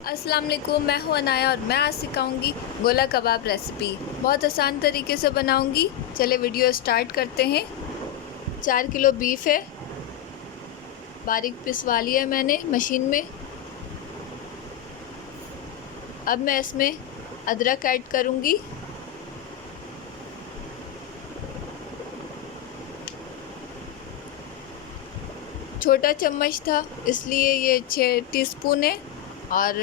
अस्सलाम वालेकुम, मैं हूं अनाया और मैं आज सिखाऊंगी गोला कबाब रेसिपी। बहुत आसान तरीके से बनाऊंगी। चले वीडियो स्टार्ट करते हैं। 4 किलो बीफ है, बारीक पिसवा लिया है मैंने मशीन में। अब मैं इसमें अदरक ऐड करूंगी। छोटा चम्मच था इसलिए ये 6 टीस्पून है और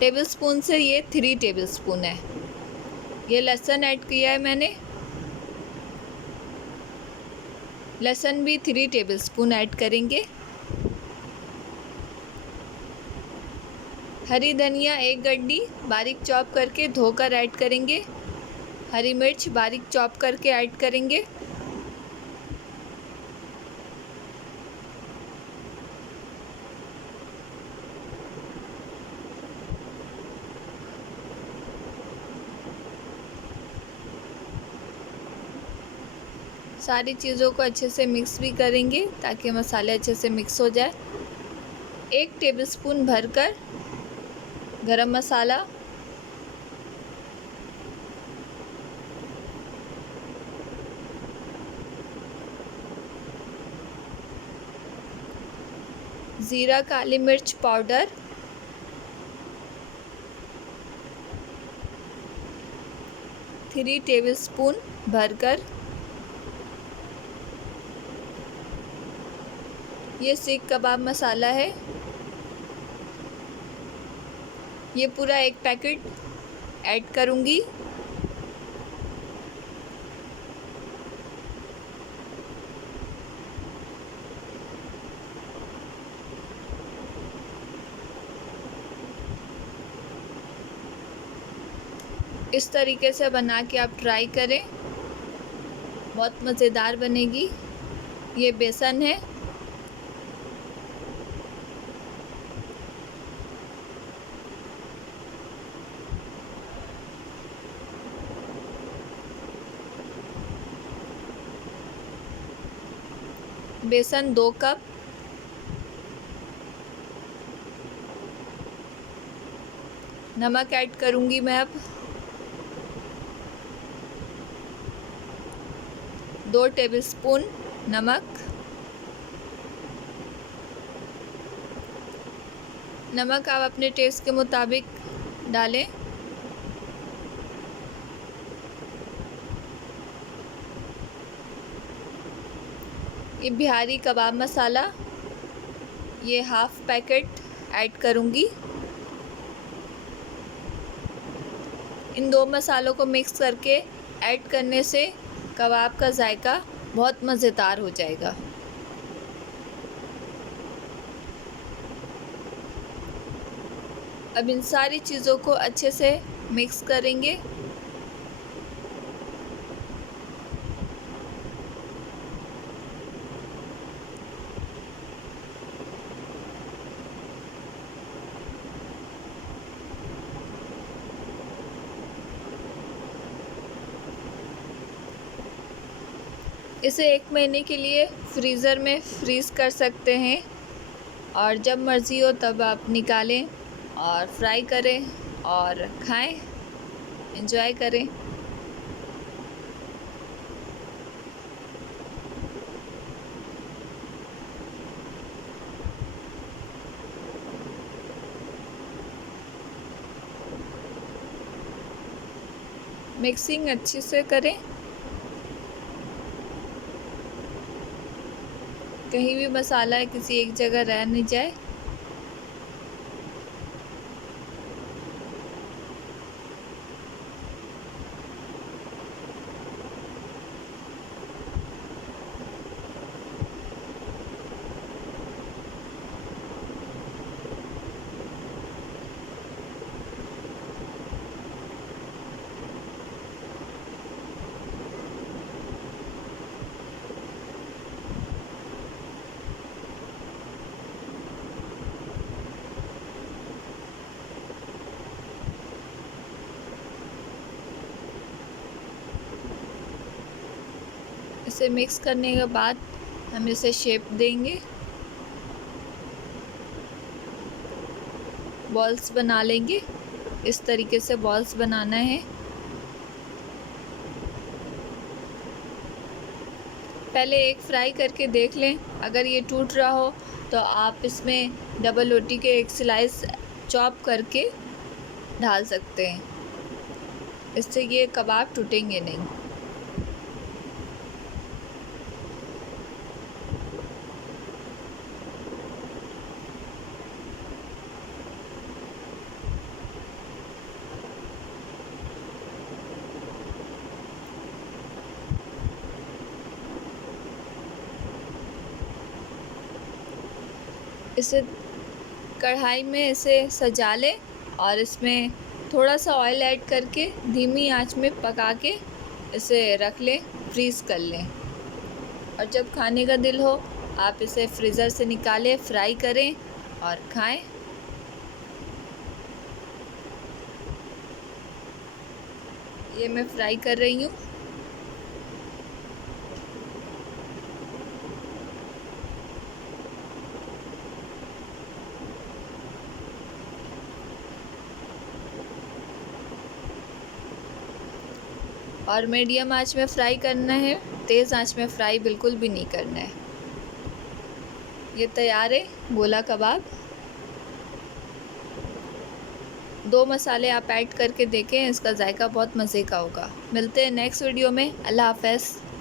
टेबल स्पून से ये 3 टेबल स्पून है। ये लहसुन ऐड किया है मैंने, लहसुन भी 3 टेबल स्पून ऐड करेंगे। हरी धनिया 1 गड्डी बारीक चॉप करके धोकर ऐड करेंगे। हरी मिर्च बारीक चॉप करके ऐड करेंगे। सारी चीज़ों को अच्छे से मिक्स भी करेंगे ताकि मसाले अच्छे से मिक्स हो जाए। 1 टेबलस्पून भरकर गरम मसाला, ज़ीरा काली मिर्च पाउडर, थ्री टेबलस्पून भरकर। ये सीख कबाब मसाला है, ये पूरा 1 पैकेट ऐड करूँगी। इस तरीके से बना के आप ट्राई करें, बहुत मज़ेदार बनेगी। ये बेसन है, बेसन 2 कप, नमक ऐड करूँगी मैं अब 2 टेबलस्पून नमक। नमक आप अपने टेस्ट के मुताबिक डालें। ये बिहारी कबाब मसाला, ये हाफ पैकेट ऐड करूँगी। इन 2 मसालों को मिक्स करके ऐड करने से कबाब का जायका बहुत मज़ेदार हो जाएगा। अब इन सारी चीज़ों को अच्छे से मिक्स करेंगे। इसे 1 महीने के लिए फ्रीज़र में फ्रीज़ कर सकते हैं और जब मर्ज़ी हो तब आप निकालें और फ्राई करें और खाएं, एंजॉय करें। मिक्सिंग अच्छे से करें, कहीं भी मसाला किसी एक जगह रह नहीं जाए। इसे मिक्स करने के बाद हम इसे शेप देंगे। बॉल्स बना लेंगे। इस तरीके से बॉल्स बनाना है। पहले एक फ्राई करके देख लें, अगर ये टूट रहा हो तो आप इसमें डबल रोटी के एक स्लाइस चॉप करके डाल सकते हैं, इससे ये कबाब टूटेंगे नहीं। इसे कढ़ाई में इसे सजा लें और इसमें थोड़ा सा ऑयल ऐड करके धीमी आंच में पका के इसे रख लें, फ्रीज़ कर लें। और जब खाने का दिल हो आप इसे फ्रीज़र से निकालें, फ्राई करें और खाएं। ये मैं फ्राई कर रही हूँ। और मीडियम आंच में फ्राई करना है, तेज़ आंच में फ्राई बिल्कुल भी नहीं करना है। ये तैयार है गोला कबाब। 2 मसाले आप ऐड करके देखें, इसका जायका बहुत मज़े का होगा। मिलते हैं नेक्स्ट वीडियो में। अल्लाह हाफ़िज़।